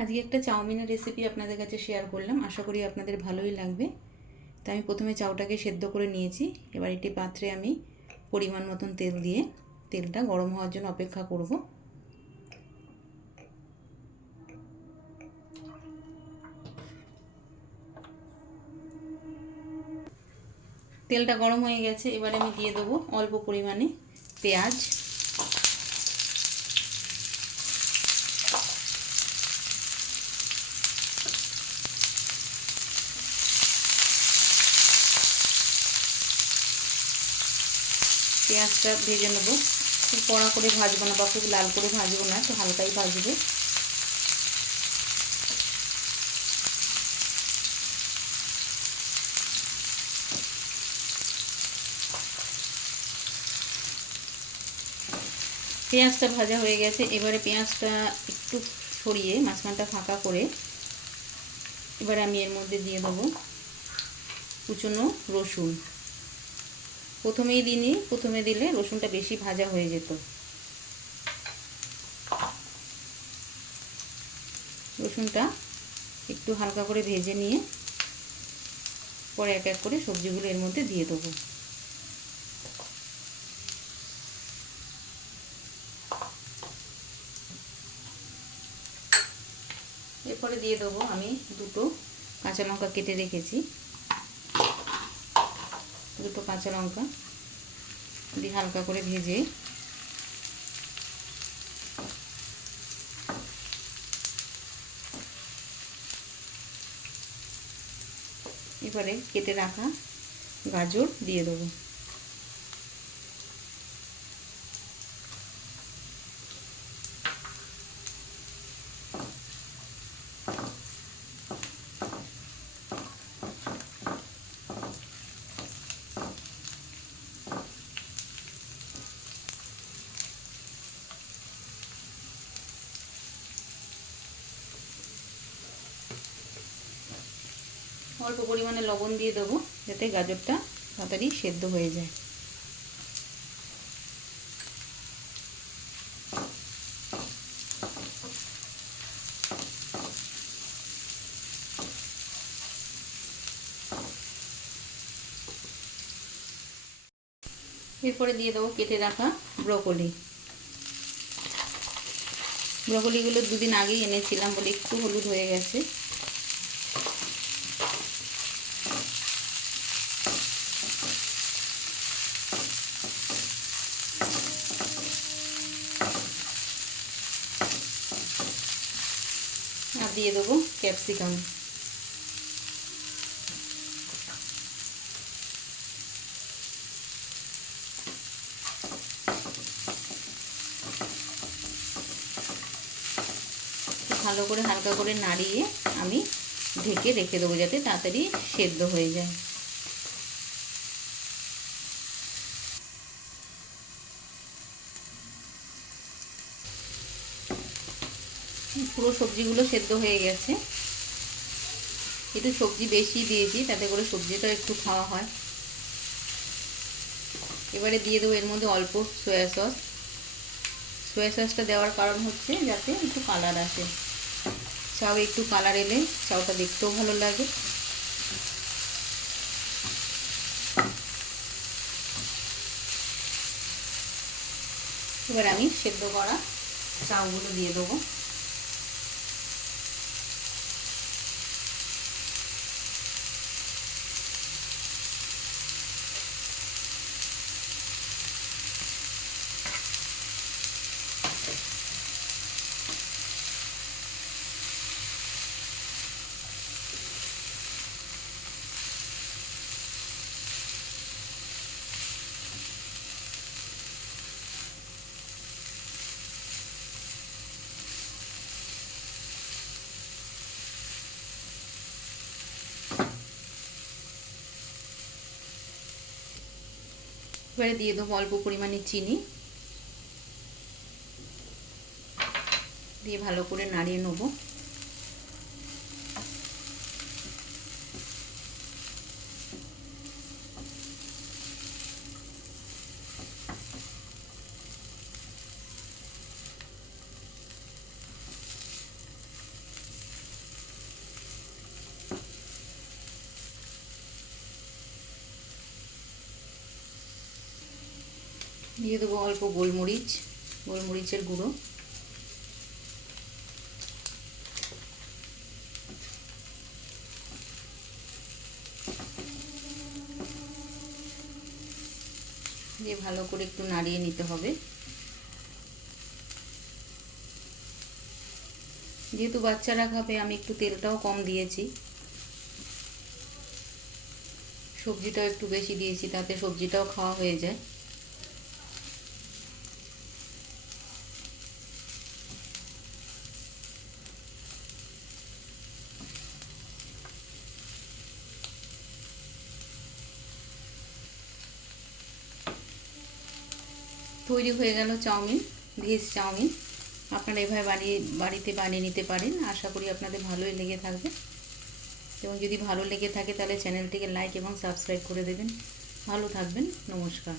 আজকে একটা চাউমিনের রেসিপি আপনাদের কাছে শেয়ার করলাম, আশা করি আপনাদের ভালোই লাগবে। তাই আমি প্রথমে চাউটাকে সেদ্ধ করে নিয়েছি। এবার একটি পাত্রে আমি পরিমাণ মতন তেল দিয়ে তেলটা গরম হওয়ার জন্য অপেক্ষা করব। তেলটা গরম হয়ে গেছে, এবার আমি দিয়ে দেবো অল্প পরিমাণে পেঁয়াজ। পেঁয়াজটা ভেজে নেবো, খুব কড়া করে ভাজবো না বা খুব লাল করে ভাজবো না, তো হালকাই ভাজবো। পেঁয়াজটা ভাজা হয়ে গেছে, এবারে পেঁয়াজটা একটু সরিয়ে মাঝখানটা ফাঁকা করে এবারে আমি এর মধ্যে দিয়ে দেবো কুচনো রসুন। প্রথমে দিলে রসুনটা বেশি ভাজা হয়ে যেত। রসুনটা একটু হালকা করে ভেজে নিয়ে পরে এক এক করে সবজিগুলো এর মধ্যে দিয়ে দেবো। এরপরে দিয়ে দেবো আমি দুটো কাঁচা লঙ্কা কেটে রেখেছি। দুটো কাঁচা লঙ্কা দিয়ে হালকা করে ভেজে এবারে কেটে রাখা গাজর দিয়ে দেবো। অল্প পরিমাণে লবণ দিয়ে দেবো যাতে গাজরটা তাড়াতাড়ি সেদ্ধ হয়ে যায়। এরপরে দিয়ে দেবো কেটে রাখা ব্রকলি। ব্রকলিগুলো দুদিন আগেই এনেছিলাম বলে একটু হলুদ হয়ে গেছে। আর দিয়ে দেবো ক্যাপসিকাম। ভালো করে হালকা করে নাড়িয়ে আমি ঢেকে রেখে দেবো যাতে তাড়াতাড়ি সেদ্ধ হয়ে যায়। পুরো সবজিগুলো সেদ্ধ হয়ে গেছে। একটু সবজি বেশি দিয়েছি তাতে করে সবজিটা একটু খাওয়া হয়। এবারে দিয়ে দেবো এর মধ্যে অল্প সয়া সস। সয়া সসটা দেওয়ার কারণ হচ্ছে যাতে একটু কালার আসে। চাউ একটু কালার এলে চাউটা দেখতেও ভালো লাগে। এবার আমি সেদ্ধ করা চাউগুলো দিয়ে দেবো। এবারে দিয়ে দেবো অল্প পরিমাণে চিনি, দিয়ে ভালো করে নাড়িয়ে নেবো। দিয়ে দেবো অল্প গোলমরিচের গুঁড়ো, দিয়ে ভালো করে একটু নাড়িয়ে নিতে হবে। যেহেতু বাচ্চারা খাবে আমি একটু তেলটাও কম দিয়েছি, সবজিটাও একটু বেশি দিয়েছি, তাতে সবজিটাও খাওয়া হয়ে যায়। তৈরি হয়ে গেল চাউমিন, ভেজ চাউমিন। আপনারা এভাবে বাড়িতে বানিয়ে নিতে পারেন। আশা করি আপনাদের ভালোই লেগে থাকবে, এবং যদি ভালো লেগে থাকে তাহলে চ্যানেলটিকে লাইক এবং সাবস্ক্রাইব করে দেবেন। ভালো থাকবেন, নমস্কার।